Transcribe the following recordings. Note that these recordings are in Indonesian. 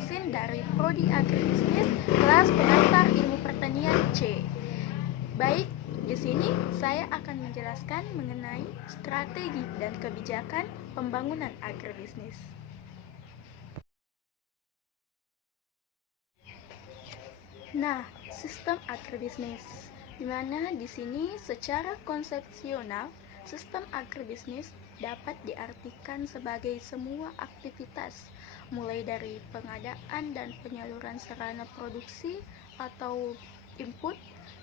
Yasin dari Prodi Agribisnis kelas pengantar ilmu pertanian C. Baik, di sini saya akan menjelaskan mengenai strategi dan kebijakan pembangunan agribisnis. Nah, sistem agribisnis, di mana di sini secara konsepsional sistem agribisnis dapat diartikan sebagai semua aktivitas mulai dari pengadaan dan penyaluran sarana produksi atau input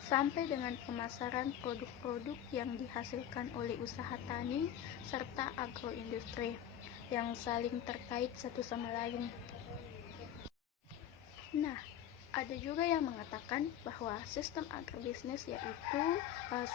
sampai dengan pemasaran produk-produk yang dihasilkan oleh usaha tani serta agroindustri yang saling terkait satu sama lain. Nah, ada juga yang mengatakan bahwa sistem agribisnis yaitu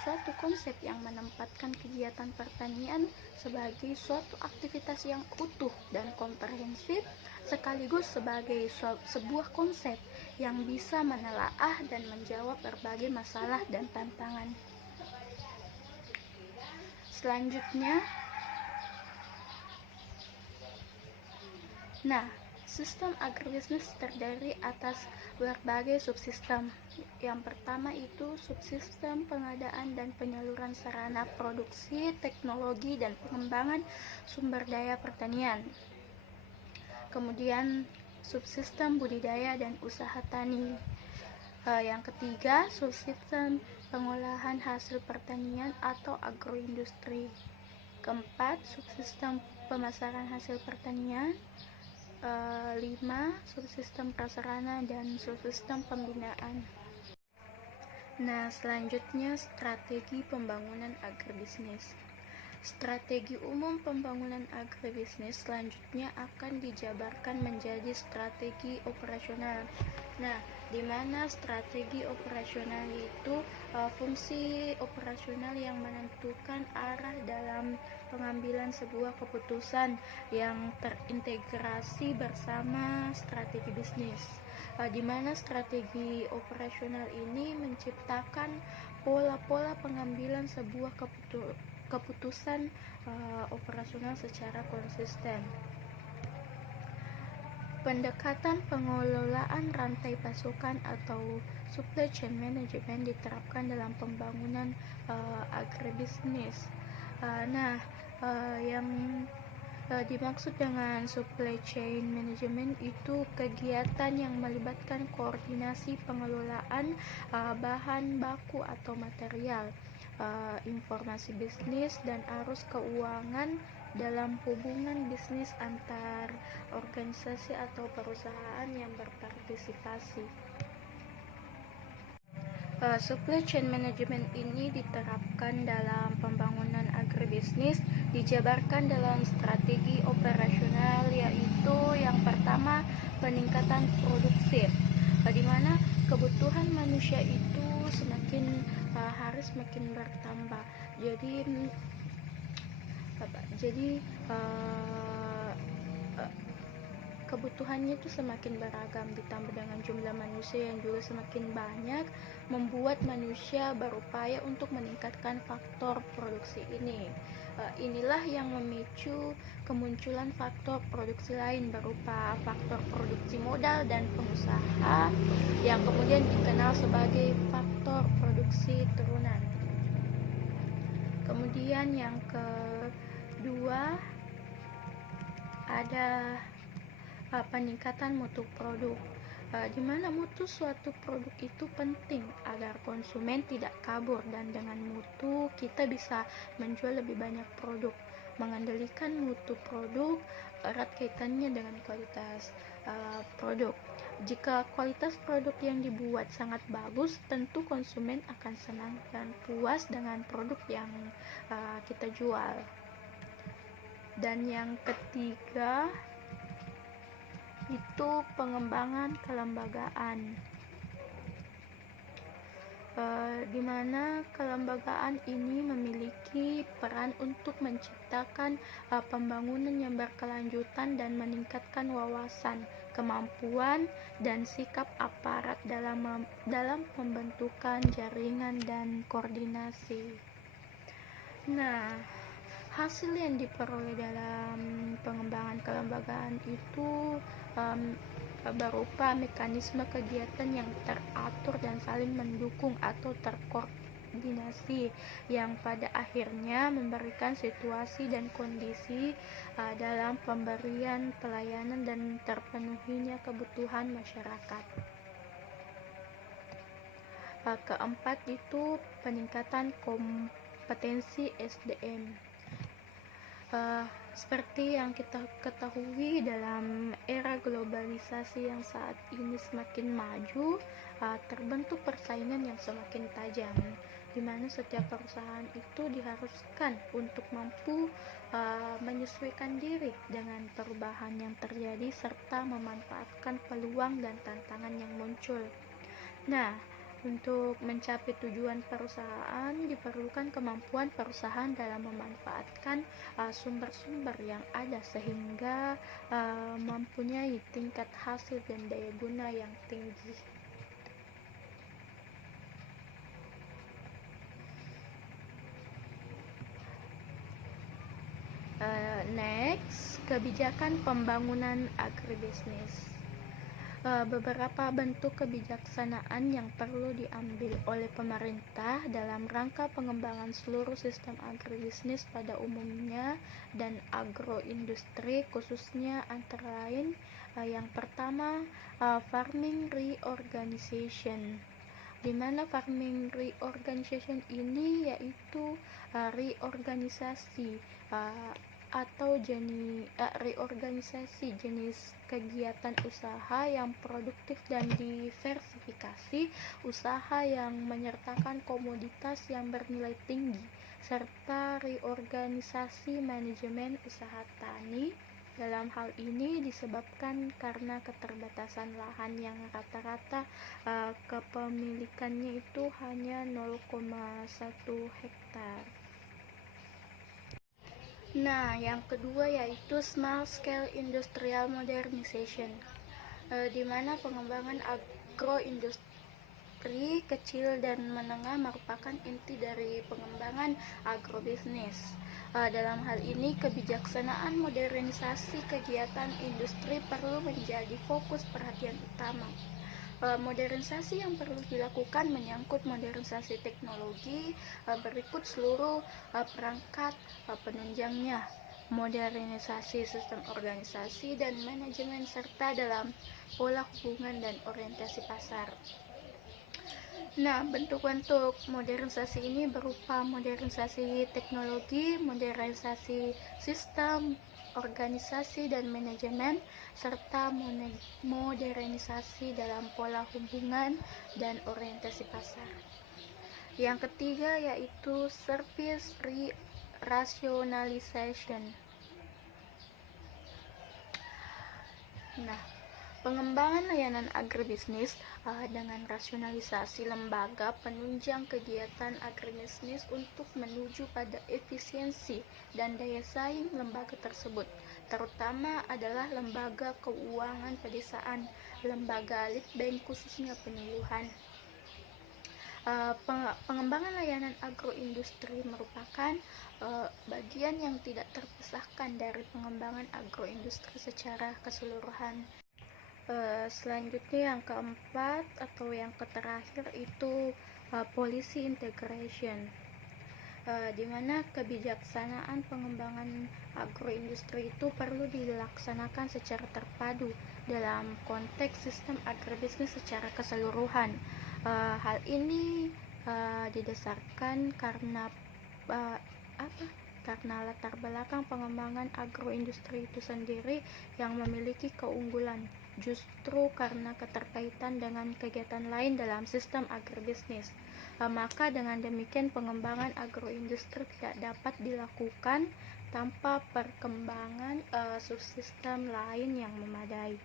suatu konsep yang menempatkan kegiatan pertanian sebagai suatu aktivitas yang utuh dan komprehensif sekaligus sebagai sebuah konsep yang bisa menelaah dan menjawab berbagai masalah dan tantangan. Selanjutnya, sistem agribisnis terdiri atas berbagai subsistem. Yang pertama itu subsistem pengadaan dan penyaluran sarana produksi, teknologi dan pengembangan sumber daya pertanian. Kemudian subsistem budidaya dan usaha tani. Yang ketiga, subsistem pengolahan hasil pertanian atau agroindustri. Keempat, subsistem pemasaran hasil pertanian. 5. Subsistem prasarana dan subsistem pembinaan. Nah, selanjutnya strategi pembangunan agribisnis. Strategi umum pembangunan agribisnis selanjutnya akan dijabarkan menjadi strategi operasional. Nah, di mana strategi operasional itu fungsi operasional yang menentukan arah dalam pengambilan sebuah keputusan yang terintegrasi bersama strategi bisnis. Di mana strategi operasional ini menciptakan pola-pola pengambilan sebuah keputusan operasional secara konsisten. Pendekatan pengelolaan rantai pasokan atau supply chain management diterapkan dalam pembangunan agribisnis. Yang dimaksud dengan supply chain management itu kegiatan yang melibatkan koordinasi pengelolaan bahan baku atau material, informasi bisnis dan arus keuangan dalam hubungan bisnis antar organisasi atau perusahaan yang berpartisipasi. Supply chain management ini diterapkan dalam pembangunan agribisnis, dijabarkan dalam strategi operasional, yaitu yang pertama peningkatan produksi, di mana kebutuhan manusia itu harus semakin bertambah. Jadi kebutuhannya itu semakin beragam, ditambah dengan jumlah manusia yang juga semakin banyak, membuat manusia berupaya untuk meningkatkan faktor produksi ini. Inilah yang memicu kemunculan faktor produksi lain berupa faktor produksi modal dan pengusaha yang kemudian dikenal sebagai faktor produksi turunan. Kemudian yang kedua ada peningkatan mutu produk, di mana mutu suatu produk itu penting agar konsumen tidak kabur, dan dengan mutu kita bisa menjual lebih banyak produk. Mengandalkan mutu produk erat kaitannya dengan kualitas produk. Jika kualitas produk yang dibuat sangat bagus, tentu konsumen akan senang dan puas dengan produk yang kita jual. Dan yang ketiga itu pengembangan kelembagaan, di mana kelembagaan ini memiliki peran untuk menciptakan pembangunan yang berkelanjutan dan meningkatkan wawasan, kemampuan, dan sikap aparat dalam pembentukan jaringan dan koordinasi. Nah, hasil yang diperoleh dalam pengembangan kelembagaan itu berupa mekanisme kegiatan yang teratur dan saling mendukung atau terkoordinasi, yang pada akhirnya memberikan situasi dan kondisi dalam pemberian pelayanan dan terpenuhinya kebutuhan masyarakat. Keempat itu peningkatan kompetensi SDM. Seperti yang kita ketahui, dalam era globalisasi yang saat ini semakin maju, terbentuk persaingan yang semakin tajam, di mana setiap perusahaan itu diharuskan untuk mampu menyesuaikan diri dengan perubahan yang terjadi serta memanfaatkan peluang dan tantangan yang muncul. Nah, untuk mencapai tujuan perusahaan diperlukan kemampuan perusahaan dalam memanfaatkan sumber-sumber yang ada sehingga mempunyai tingkat hasil dan daya guna yang tinggi. Next, kebijakan pembangunan agribisnis. Beberapa bentuk kebijaksanaan yang perlu diambil oleh pemerintah dalam rangka pengembangan seluruh sistem agribisnis pada umumnya dan agroindustri khususnya antara lain yang pertama, farming reorganization, di mana farming reorganization ini yaitu reorganisasi atau reorganisasi jenis kegiatan usaha yang produktif dan diversifikasi, usaha yang menyertakan komoditas yang bernilai tinggi, serta reorganisasi manajemen usaha tani. Dalam hal ini disebabkan karena keterbatasan lahan yang rata-rata kepemilikannya itu hanya 0,1 hektar. Nah, yang kedua yaitu small scale industrial modernization, di mana pengembangan agroindustri kecil dan menengah merupakan inti dari pengembangan agrobisnis. Dalam hal ini, kebijaksanaan modernisasi kegiatan industri perlu menjadi fokus perhatian utama. Modernisasi yang perlu dilakukan menyangkut modernisasi teknologi berikut seluruh perangkat penunjangnya, modernisasi sistem organisasi dan manajemen serta dalam pola hubungan dan orientasi pasar. Nah, bentuk-bentuk modernisasi ini berupa modernisasi teknologi, modernisasi sistem organisasi dan manajemen, serta modernisasi dalam pola hubungan dan orientasi pasar. Yang ketiga yaitu service rationalization. Nah, pengembangan layanan agribisnis dengan rasionalisasi lembaga penunjang kegiatan agribisnis untuk menuju pada efisiensi dan daya saing lembaga tersebut, terutama adalah lembaga keuangan pedesaan, lembaga lead bank khususnya penyuluhan. Pengembangan layanan agroindustri merupakan bagian yang tidak terpisahkan dari pengembangan agroindustri secara keseluruhan. Selanjutnya yang keempat atau yang terakhir itu policy integration, di mana kebijaksanaan pengembangan agroindustri itu perlu dilaksanakan secara terpadu dalam konteks sistem agribisnis secara keseluruhan. Hal ini didasarkan karena karena latar belakang pengembangan agroindustri itu sendiri yang memiliki keunggulan, justru karena keterkaitan dengan kegiatan lain dalam sistem agribisnis. Maka dengan demikian pengembangan agroindustri tidak dapat dilakukan tanpa perkembangan subsistem lain yang memadai.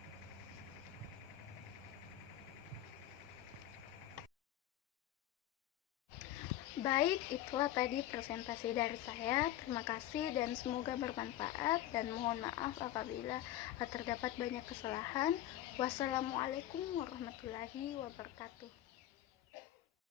Baik, itulah tadi presentasi dari saya. Terima kasih dan semoga bermanfaat, dan mohon maaf apabila terdapat banyak kesalahan. Wassalamualaikum warahmatullahi wabarakatuh.